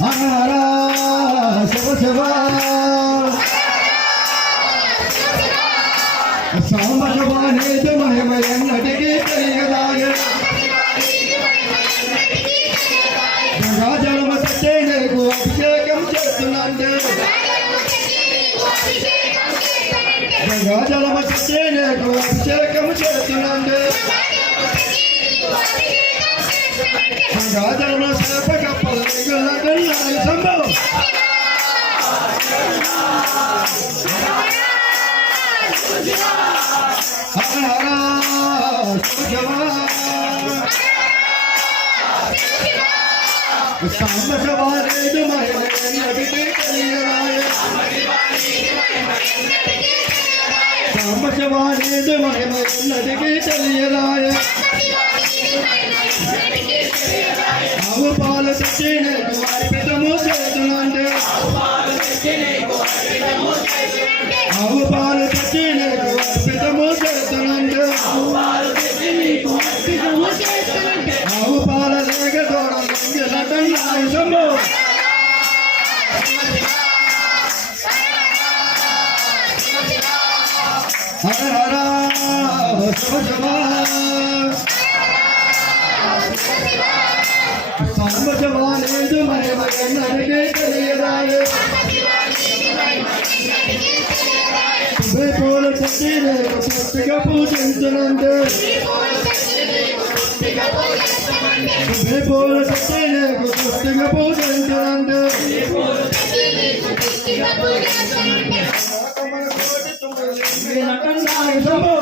హర శివ శివ సాంబ శివానేది మహిమ ఎన్నటికీ తెలియదాయ గంగాజలమ తెచ్చే నీకు అభిషేకం చేస్తున్నంటే గంగాజలమ తెచ్చే నీకు అభిషేకం చేస్తున్నంటే గంగాజలమ సేప కప్పల సంభవం హర హర శివ సాంబ శివానేది మహిమ ఎన్నటికీ తెలియదాయ సాంబ శివానేది మహిమ ఎన్నటికీ తెలియదాయ ఆవు పాలు తెచ్చి నీకు అర్పితము చేతులంటే ఆవు పాలు తెచ్చి నీకు అర్పితము చేతులంటే ఆవు పాల లేక దూరం శంభు హర హర శివ శివ సాంబ శివానేది మహిమ ఎన్నటికీ తెలియదాయ పూలు తెచ్చి నేను పూర్తిగా పూజించనంటే పూలు తెచ్చి నీకు పూర్తిగా పూజించనంటే శంభు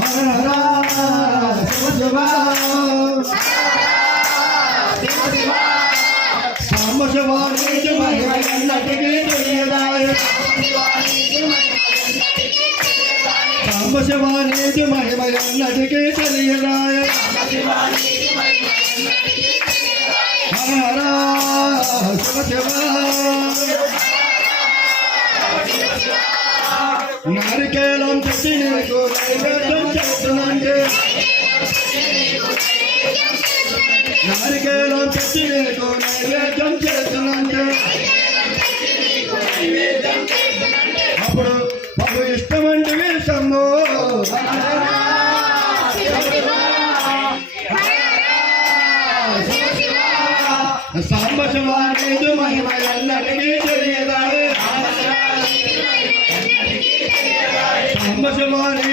హర హర శివ శివ సాంబ శివానేది మహిమ ఎన్నటికీ తెలియదాయ సాంబ శివానేది మహిమ ఎన్నటికీ తెలియదాయ హర హర శివ శివ నారికేళం తెచ్చి నీకు నైవేద్యం చేస్తున్నంటే నారికేళం తెచ్చి నీకు నైవేద్యం చేస్తున్నంటే అప్పుడు మాకు ఇష్టమంటివి శంభో సాంబ శివానేది మహిమ ఎన్నటికీ తెలియదాయ సాంబ శివానేది